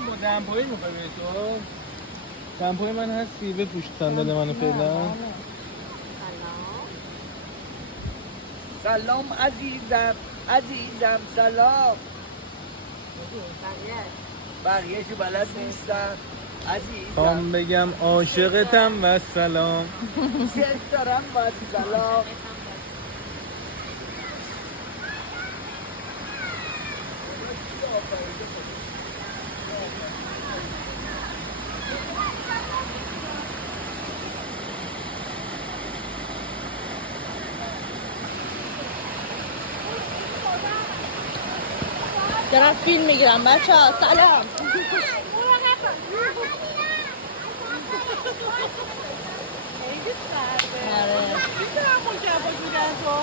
با دمپایی میخوای به تو؟ دمپایی من هستی بپوش صندل منو فعلا. سلام عزیزم سلام. بقیهشو بلد نیستم عزیزم. خواهم بگم عاشقتم و سلام. دوست دارم و سلام. دارم فیلم میگیرم بچه ها. سلام. خیلی سرده. آره. میتونم مجبور بودن تو